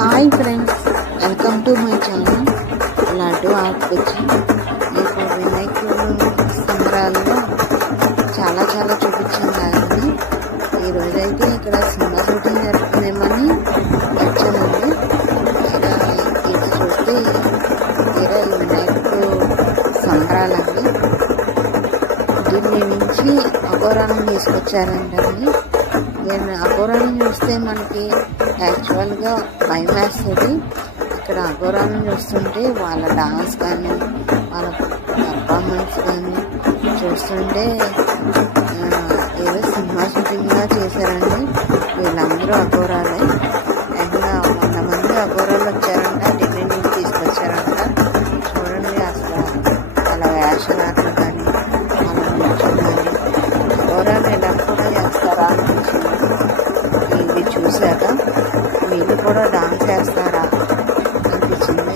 Hi friends, welcome to my channel laddu art వచ్చి మీకు వినాయకుడు సంబరాల్లో చాలా చూపించాను కదండి. ఈరోజైతే ఇక్కడ సినిమా షూటింగ్ జరుగుతుందేమని వచ్చానండి. ఇది చూస్తే తీరా వినాయకుడు సంబరాలండి. దీన్ని నుంచి అఘోరాలను తీసుకొచ్చారంటండి. నేను అఘోరాలను చూస్తే మనకి యాక్చువల్గా భయం వేస్తుంది. ఇక్కడ అఘోరాలను చూస్తుంటే వాళ్ళ డాన్స్ కానీ వాళ్ళ పర్ఫార్మెన్స్ కానీ చూస్తుంటే ఏదో సినిమా షూటింగ్గా చేశారండి. వీళ్ళందరూ అఘోరాలే. ఇంకా 100 మంది అఘోరాలు వచ్చారంట, ఢిల్లీ నుంచి తీసుకొచ్చారంట. చూడండి అసలు వాళ్ళ వేషధారణ కానీ వాళ్ళ నృత్యం కానీ అఘోరాలు ఎలా కూడా చేస్తారా అనిపించింది. ఇది చూశాక వీళ్ళు కూడా డాన్స్ చేస్తారా అనిపించింది.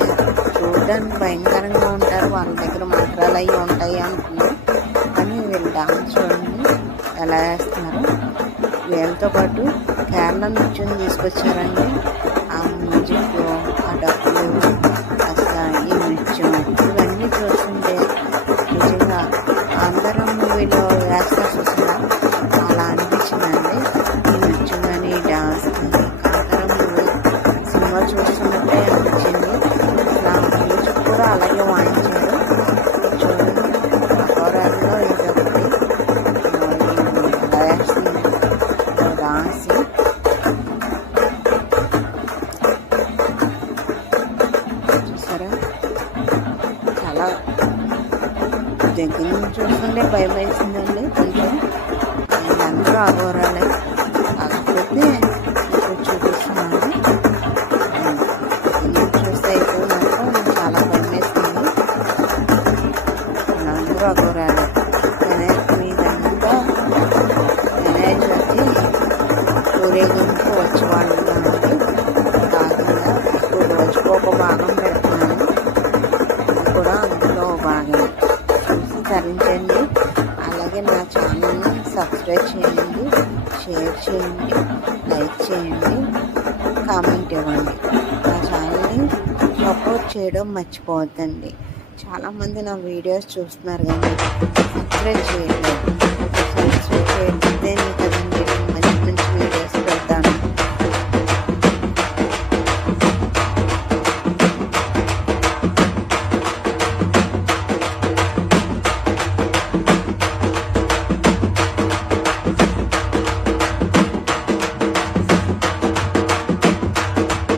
చూడడానికి భయంకరంగా ఉంటారు, వాళ్ళ దగ్గర మంత్రాలు అవి ఉంటాయి అనుకున్నాం. కానీ వీళ్ళు డాన్స్ చూడండి ఎలా వేస్తున్నారు. వీళ్ళతో పాటు కేరళ నృత్యం తీసుకొచ్చారండి. ఆ మ్యూజిక్, ఆ డబ్బులు, అసలు ఈ నృత్యం ఇవన్నీ చూస్తుంటే నిజంగా అందరం మూవీలో వేస్తారు చూసారా, అలా అనిపించిందండి. ఈ నృత్యం కానీ డాన్స్ కానీ అందరం మూవీ సినిమా చూస్తున్నట్టే అనిపించింది. అలా మ్యూజిక్ కూడా అలాగే వాయించారు. చూడండి అఘోరాల్లో ఇదొకటి డాన్స్. చూసారా, చాలా దగ్గర నుంచి చూస్తుంటే భయం వేసిందండి కొంచెం. అందరూ అఘోరాలే, కాకపోతే ఇప్పుడు చూపిస్తున్నాను. చూస్తే అయితే మాత్రం చాలా భయం వేసింది. అందరూ అఘోరాలే. వినాయకుడి మీదంతా వినాయక చవితి ఊరేగింపు వచ్చి వాళ్ళు భాగంగా ఇప్పుడు రోజుకు ఒక భాగం పెడుతున్నాను. అది కూడా అందులో భాగం. చూసి తరించండి. అలాగే నా ఛానల్ని సబ్స్క్రైబ్ చేయండి, షేర్ చేయండి, లైక్ చేయండి, కామెంట్ ఇవ్వండి. నా ఛానల్ని సపోర్ట్ చేయడం మర్చిపోవద్దండి. చాలామంది నా వీడియోస్ చూస్తున్నారు కానీ సబ్స్క్రైబ్ చేయట్లేదు.